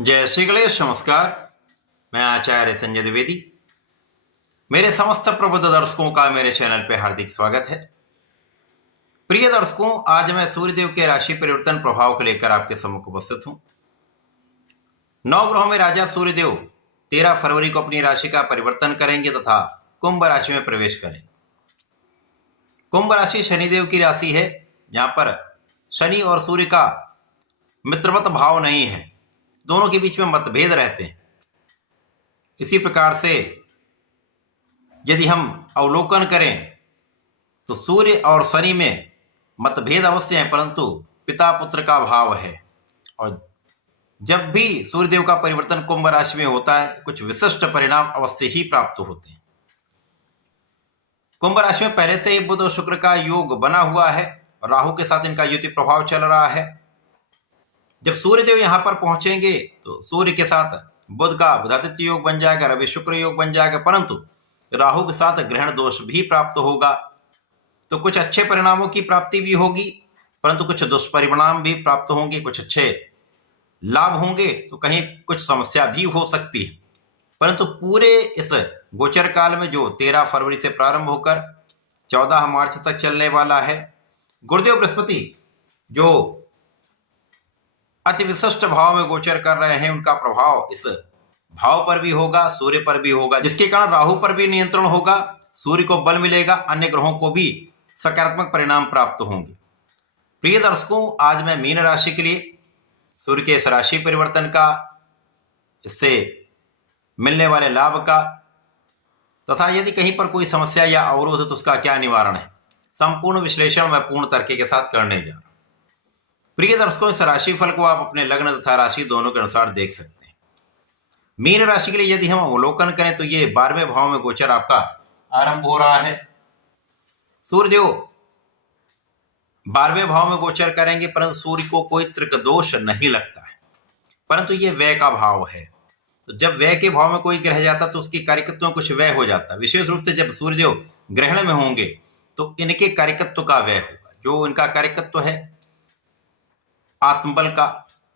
जय श्री गणेश। नमस्कार। मैं आचार्य संजय द्विवेदी। मेरे समस्त प्रबुद्ध दर्शकों का मेरे चैनल पे हार्दिक स्वागत है। प्रिय दर्शकों, आज मैं सूर्यदेव के राशि परिवर्तन प्रभाव को लेकर आपके सम्मुख उपस्थित हूं। 9 ग्रहों में राजा सूर्यदेव 13 फरवरी को अपनी राशि का परिवर्तन करेंगे तथा कुंभ राशि में प्रवेश करेंगे। कुंभ राशि शनिदेव की राशि है, जहां पर शनि और सूर्य का मित्रवत भाव नहीं है, दोनों के बीच में मतभेद रहते हैं। इसी प्रकार से यदि हम अवलोकन करें तो सूर्य और शनि में मतभेद अवश्य है, परंतु पिता पुत्र का भाव है। और जब भी सूर्यदेव का परिवर्तन कुंभ राशि में होता है, कुछ विशिष्ट परिणाम अवश्य ही प्राप्त होते हैं। कुंभ राशि में पहले से ही बुध और शुक्र का योग बना हुआ है, राहु के साथ इनका युति प्रभाव चल रहा है। जब सूर्यदेव यहां पर पहुंचेंगे तो सूर्य के साथ बुध का बुधादित्य योग बन जाएगा, रवि शुक्र योग बन जाएगा, परंतु राहु के साथ ग्रहण दोष भी प्राप्त होगा। तो कुछ अच्छे परिणामों की प्राप्ति भी होगी, परंतु कुछ दुष्परिणाम भी प्राप्त होंगे। कुछ अच्छे लाभ होंगे तो कहीं कुछ समस्या भी हो सकती है। परंतु पूरे इस गोचर काल में जो 13 फरवरी से प्रारंभ होकर 14 मार्च तक चलने वाला है, गुरुदेव बृहस्पति जो अति विशिष्ट भाव में गोचर कर रहे हैं, उनका प्रभाव इस भाव पर भी होगा, सूर्य पर भी होगा, जिसके कारण राहु पर भी नियंत्रण होगा, सूर्य को बल मिलेगा, अन्य ग्रहों को भी सकारात्मक परिणाम प्राप्त होंगे। प्रिय दर्शकों, आज मैं मीन राशि के लिए सूर्य के इस राशि परिवर्तन का, इससे मिलने वाले लाभ का तथा यदि कहीं पर कोई समस्या या अवरोध है तो उसका क्या निवारण है, संपूर्ण विश्लेषण मैं पूर्ण तर्क के साथ करने जा रहा हूं। प्रिय दर्शकों, इस राशि फल को आप अपने लग्न तथा राशि दोनों के अनुसार देख सकते हैं। मीन राशि के लिए यदि हम अवलोकन करें तो ये 12वें भाव में गोचर आपका आरंभ हो रहा है। सूर्यदेव 12वें भाव में गोचर करेंगे, परंतु सूर्य को कोई त्रिक दोष नहीं लगता है, परंतु ये व्यय का भाव है। तो जब व्यय के भाव में कोई ग्रह जाता तो उसकी कार्यकत्व में कुछ व्यय हो जाता है। विशेष रूप से जब सूर्यदेव ग्रहण में होंगे तो इनके कार्यकत्व का व्यय होगा। जो इनका कार्यकत्व है आत्मबल का,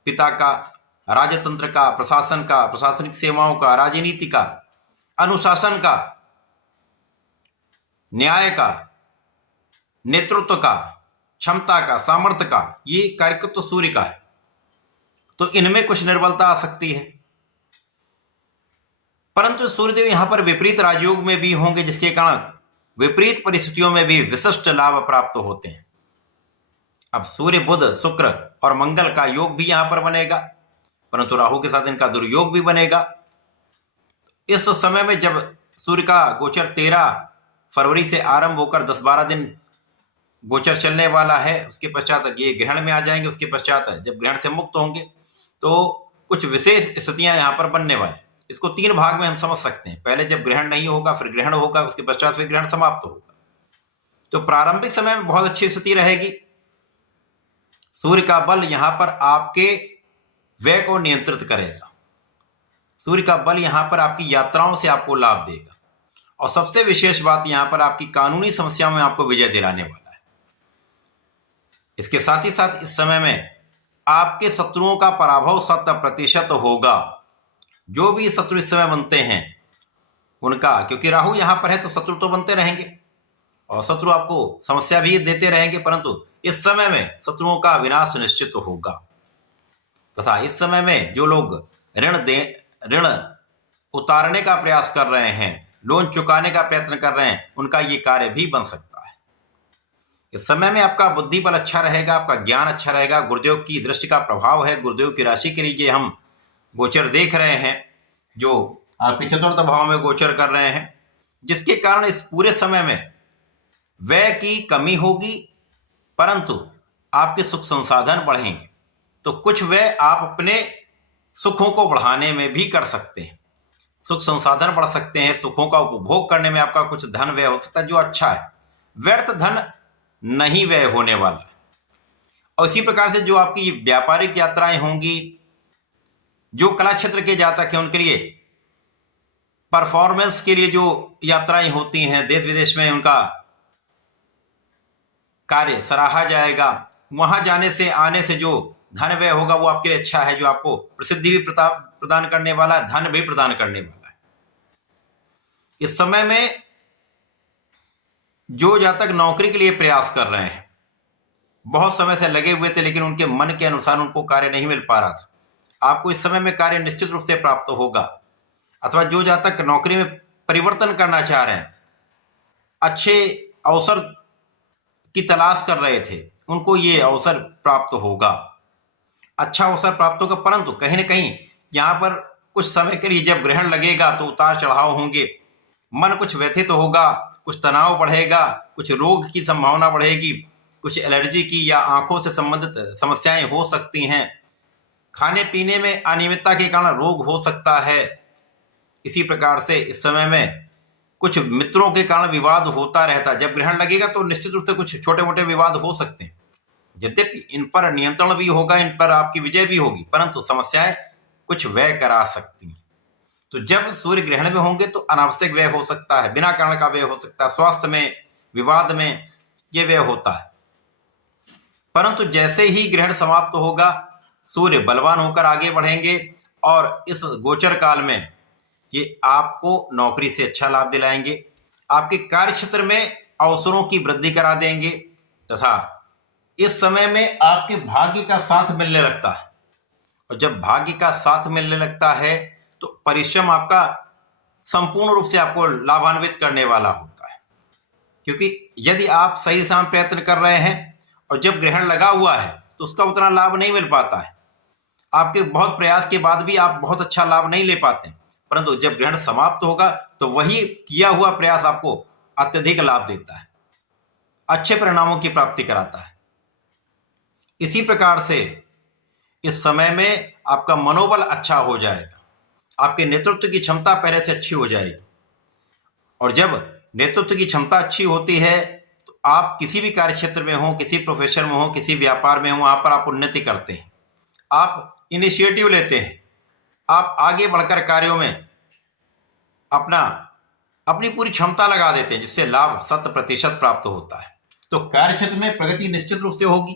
पिता का, राजतंत्र का, प्रशासन का, प्रशासनिक सेवाओं का, राजनीति का, अनुशासन का, न्याय का, नेतृत्व का, क्षमता का, सामर्थ्य का, ये कार्यकत्व सूर्य का है। तो इनमें कुछ निर्बलता आ सकती है, परंतु सूर्यदेव यहां पर विपरीत राजयोग में भी होंगे, जिसके कारण विपरीत परिस्थितियों में भी विशिष्ट लाभ प्राप्त होते हैं। अब सूर्य, बुध, शुक्र और मंगल का योग भी यहां पर बनेगा, परंतु राहु के साथ इनका दुर्योग भी बनेगा। इस समय में जब सूर्य का गोचर 13 फरवरी से आरंभ होकर 10-12 दिन गोचर चलने वाला है, उसके पश्चात ये ग्रहण में आ जाएंगे। उसके पश्चात जब ग्रहण से मुक्त होंगे तो कुछ विशेष स्थितियां यहां पर बनने वाली। इसको 3 भाग में हम समझ सकते हैं। पहले जब ग्रहण नहीं होगा, फिर ग्रहण होगा, उसके पश्चात फिर ग्रहण समाप्त होगा। तो प्रारंभिक समय में बहुत अच्छी स्थिति रहेगी। सूर्य का बल यहां पर आपके व्यय को नियंत्रित करेगा। सूर्य का बल यहां पर आपकी यात्राओं से आपको लाभ देगा, और सबसे विशेष बात यहां पर आपकी कानूनी समस्याओं में आपको विजय दिलाने वाला है। इसके साथ ही साथ इस समय में आपके शत्रुओं का पराभव 100% होगा। जो भी शत्रु इस समय बनते हैं उनका, क्योंकि राहु यहां पर है तो शत्रु तो बनते रहेंगे और शत्रु आपको समस्या भी देते रहेंगे, परंतु इस समय में शत्रुओं का विनाश निश्चित होगा। तथा इस समय में जो लोग ऋण उतारने का प्रयास कर रहे हैं, लोन चुकाने का प्रयत्न कर रहे हैं, उनका ये कार्य भी बन सकता है। इस समय में आपका बुद्धि बल अच्छा रहेगा, आपका ज्ञान अच्छा रहेगा। गुरुदेव की दृष्टि का प्रभाव है। गुरुदेव की राशि के लिए हम गोचर देख रहे हैं, जो आपके 4th भाव में गोचर कर रहे हैं, जिसके कारण इस पूरे समय में व्यय की कमी होगी, परंतु आपके सुख संसाधन बढ़ेंगे। तो कुछ व्यय आप अपने सुखों को बढ़ाने में भी कर सकते हैं। सुख संसाधन बढ़ सकते हैं, सुखों का उपभोग करने में आपका कुछ धन व्यय हो सकता है, जो अच्छा है। व्यर्थ धन नहीं व्यय होने वाला है। और इसी प्रकार से जो आपकी व्यापारिक यात्राएं होंगी, जो कला क्षेत्र के जातक हैं उनके लिए परफॉर्मेंस के लिए जो यात्राएं होती हैं, देश विदेश में उनका कार्य सराहा जाएगा। वहां जाने से, आने से जो धन व्यय होगा वो आपके लिए अच्छा है, जो आपको प्रसिद्धि भी प्रदान करने वाला है, धन भी प्रदान करने वाला है। इस समय में जो जातक नौकरी के लिए प्रयास कर रहे हैं, बहुत समय से लगे हुए थे लेकिन उनके मन के अनुसार उनको कार्य नहीं मिल पा रहा था, आपको इस समय में कार्य निश्चित रूप से प्राप्त होगा। अथवा जो जातक नौकरी में परिवर्तन करना चाह रहे हैं, अच्छे अवसर की तलाश कर रहे थे, उनको ये अवसर प्राप्त होगा, अच्छा अवसर प्राप्त होगा। परंतु कहीं ना कहीं यहाँ पर कुछ समय के लिए जब ग्रहण लगेगा तो उतार चढ़ाव होंगे, मन कुछ व्यथित होगा, कुछ तनाव बढ़ेगा, कुछ रोग की संभावना बढ़ेगी, कुछ एलर्जी की या आंखों से संबंधित समस्याएं हो सकती हैं, खाने पीने में अनियमितता के कारण रोग हो सकता है। इसी प्रकार से इस समय में कुछ मित्रों के कारण विवाद होता रहता है। जब ग्रहण लगेगा तो निश्चित रूप से कुछ छोटे मोटे विवाद हो सकते हैं, यद्यपि इन पर नियंत्रण भी होगा, इन पर आपकी विजय भी होगी, परंतु समस्याएं कुछ व्यय करा सकती हैं। तो जब सूर्य ग्रहण में होंगे तो अनावश्यक व्यय हो सकता है, बिना कारण का व्यय हो सकता है, स्वास्थ्य में, विवाद में यह व्यय होता है। परंतु जैसे ही ग्रहण समाप्त होगा, सूर्य बलवान होकर आगे बढ़ेंगे और इस गोचर काल में ये आपको नौकरी से अच्छा लाभ दिलाएंगे, आपके कार्य क्षेत्र में अवसरों की वृद्धि करा देंगे, तथा इस समय में आपके भाग्य का साथ मिलने लगता है। और जब भाग्य का साथ मिलने लगता है तो परिश्रम आपका संपूर्ण रूप से आपको लाभान्वित करने वाला होता है। क्योंकि यदि आप सही दिशा में प्रयत्न कर रहे हैं और जब ग्रहण लगा हुआ है तो उसका उतना लाभ नहीं मिल पाता है, आपके बहुत प्रयास के बाद भी आप बहुत अच्छा लाभ नहीं ले पाते। परंतु जब ग्रहण समाप्त होगा तो वही किया हुआ प्रयास आपको अत्यधिक लाभ देता है, अच्छे परिणामों की प्राप्ति कराता है। इसी प्रकार से इस समय में आपका मनोबल अच्छा हो जाएगा, आपके नेतृत्व की क्षमता पहले से अच्छी हो जाएगी। और जब नेतृत्व की क्षमता अच्छी होती है तो आप किसी भी कार्य क्षेत्र में हो, किसी प्रोफेशन में हो, किसी व्यापार में हो, वहां पर आप उन्नति करते हैं, आप इनिशिएटिव लेते हैं, आप आगे बढ़कर कार्यों में अपनी पूरी क्षमता लगा देते हैं, जिससे लाभ 100% प्राप्त होता है। तो कार्य क्षेत्र में प्रगति निश्चित रूप से होगी।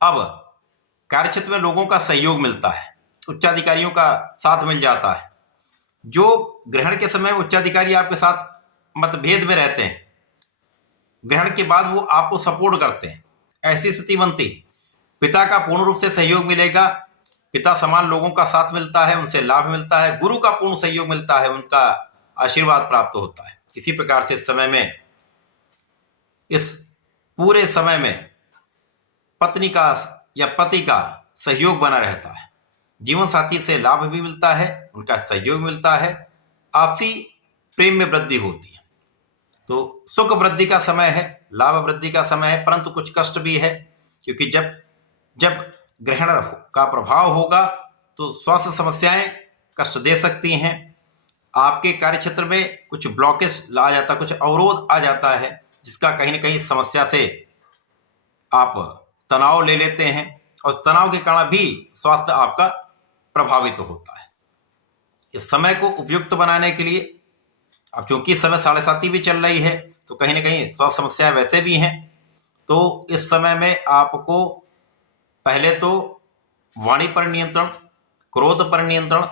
अब कार्य क्षेत्र में लोगों का सहयोग मिलता है, उच्चाधिकारियों का साथ मिल जाता है। जो ग्रहण के समय उच्चाधिकारी आपके साथ मतभेद में रहते हैं, ग्रहण के बाद वो आपको सपोर्ट करते हैं, ऐसी स्थिति बनती। पिता का पूर्ण रूप से सहयोग मिलेगा, पिता समान लोगों का साथ मिलता है, उनसे लाभ मिलता है, गुरु का पूर्ण सहयोग मिलता है, उनका आशीर्वाद प्राप्त होता है। इसी प्रकार से इस समय में, इस पूरे समय में पत्नी का या पति का सहयोग बना रहता है, जीवन साथी से लाभ भी मिलता है, उनका सहयोग मिलता है, आपसी प्रेम में वृद्धि होती है। तो सुख वृद्धि का समय है, लाभ वृद्धि का समय है, परंतु कुछ कष्ट भी है, क्योंकि जब ग्रहण का प्रभाव होगा तो स्वास्थ्य समस्याएं कष्ट दे सकती हैं। आपके कार्य क्षेत्र में कुछ ब्लॉकेज आ जाता, कुछ अवरोध आ जाता है, जिसका कहीं ना कहीं समस्या से आप तनाव ले लेते हैं और तनाव के कारण भी स्वास्थ्य आपका प्रभावित होता है। इस समय को उपयुक्त बनाने के लिए, अब चूंकि इस समय 7:30 भी चल रही है तो कहीं ना कहीं स्वास्थ्य समस्याएं वैसे भी हैं, तो इस समय में आपको पहले तो वाणी पर नियंत्रण, क्रोध पर नियंत्रण,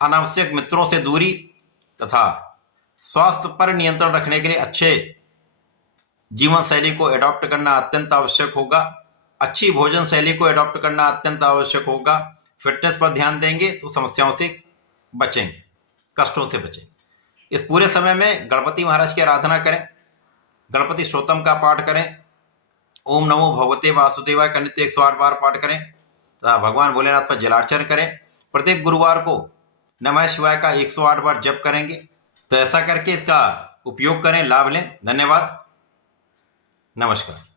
अनावश्यक मित्रों से दूरी तथा स्वास्थ्य पर नियंत्रण रखने के लिए अच्छे जीवन शैली को एडॉप्ट करना अत्यंत आवश्यक होगा। अच्छी भोजन शैली को एडॉप्ट करना अत्यंत आवश्यक होगा। फिटनेस पर ध्यान देंगे तो समस्याओं से बचेंगे, कष्टों से बचेंगे। इस पूरे समय में गणपति महाराज की आराधना करें, गणपति स्तोत्रम का पाठ करें, ओम नमो भगवते वासुदेवाय का नित्य 108 बार पाठ करें तथा भगवान भोलेनाथ पर जलार्चन करें। प्रत्येक गुरुवार को नमः शिवाय का 108 बार जप करेंगे। तो ऐसा करके इसका उपयोग करें, लाभ लें। धन्यवाद, नमस्कार।